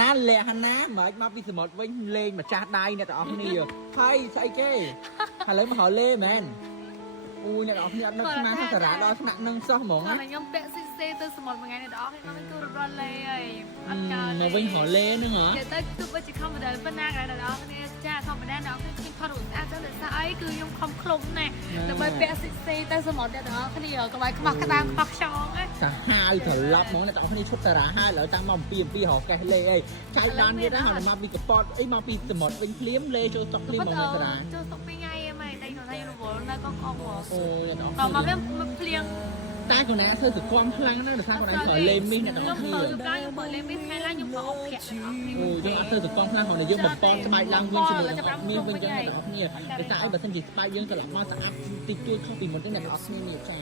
ណាលែហាណាមើលមកពីសមុទ្រវិញលេងម្ចាស់ដៃអ្នកទាំងអស់គ្នាហើយស្អីគេឥឡូវមកហៅលេមែនអូយអ្នកទាំងអស់គ្នាអត់នឹកស្មានថាសារ៉ាដល់ថ្នាក់នឹងសោះហ្មងណាខ្ញុំពាក់ស៊ីសេទៅសមុទ្រមួយថ្ងៃអ្នកទាំងអស់គ្នាខ្ញុំគឺរត់លេហើយអត់កើមកវិញហៅលេហ្នឹងហ៎និយាយទៅទោះបីជាខំមិនដែលប៉ុណ្ណាក៏អ្នកទាំងអស់គ្នាចាធម្មតាអ្នកទាំងអស់គ្នាឃើញផុតរូបស្អាតចឹងតែស្អីគឺខ្ញុំខំឃ្លុំណាស់ដើម្បីពាក់ស៊ីសេទៅសមុទ្រអ្នកទាំងអស់គ្នាកុំឲ្យខ្វះក្តាមខ្វះខ្យងណាសាហាវត្រឡប់ហ្មងអ្នកទាំងអស់គ្នាឈប់តារាហើយឥឡូវតាមមកអំពីរកេះលេអីចៃបានទៀតណាហើយមកពីកប៉តអីមកពីសមុទ្រវិញភ្លាមលេចូលស្តុកភ្លាមមកតារាចូលស្តុកពីថ្ងៃឯងតែខ្ញុំថាខ្ញុំរវល់នៅកងមកអូអ្នកទាំងអស់គ្នាមកភ្លៀងតែកូនណាធ្វើសកម្មខ្លាំងណាស់ដោយសារកូនណាត្រូវលេមីសអ្នកទាំងអស់គ្នាខ្ញុំមើលលេមីសថ្ងៃឡើងខ្ញុំក៏អត់ភាក់អូយើងអត់ធ្វើសកម្មខ្លាំងគាត់យើងបំពន់ស្បែកឡើងវិញជាមួយនឹងអត់មានវិញចឹងអ្នកទាំងអស់គ្នាដោយសារអីបើសិនជាស្បែកយើងត្រឡប់មកស្អាតតិចតួចខុសពីមុនទេអ្នកទាំងអស់គ្នានេះចា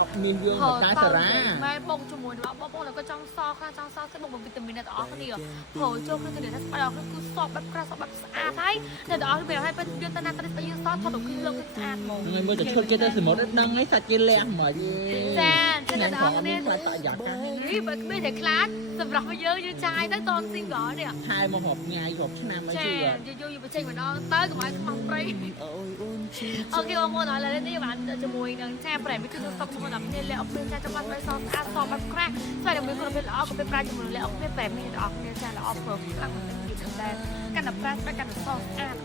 អត់មានយើងមិនដែរសារ៉ាម៉ែបងជាមួយរបស់បងแล้วก็ចង់សខ្លះចង់សស្បងវីតាមីនអ្នកទាំងអស់គ្នាព្រោះចូលក្នុងទៅថាស្បែកអស់គឺសបែបក្រាស់សបែបស្អាតហើយអ្នកទាំងអស់គ្នាឲ្យពេលយើងទៅណាទៅស្បែកយើងសថតទៅគឺលោកគឺស្អាតហ្មងហ្នឹងមើលតែឈុតគេទៅសមុទ្រដឹងហើយសាច់គេលះហ្មងចាអ្នកទាំងអស់គ្នាខ្លាចតយ៉ាកានេះបើគ្មានតែខ្លាចសម្រាប់យើងចាយទៅតនស៊ីងកនេះថែមករាប់ថ្ងៃរាប់ឆ្នាំអីជឿយើងបញ្ចេញម្ដងទៅកុំឲ្យខ្វះព្រៃអូខេបងប្អូនឥឡូវនេះបានជាមួយនឹងចាប្រែមីគឺសុខមកដល់គ្នាលេអត់មានចាចាំបាច់ឲ្យសស្អាតសបាត់ក្រាស់ស្វែងរកមានគុណភាពល្អក៏ពេលប្រាជាមួយលេអត់មានប្រែមីដល់អស់គ្នាចាល្អព្រោះខ្លាំងមិនតិចទៀតតែកាន់តែប្រាស់កាន់តែសស្អាត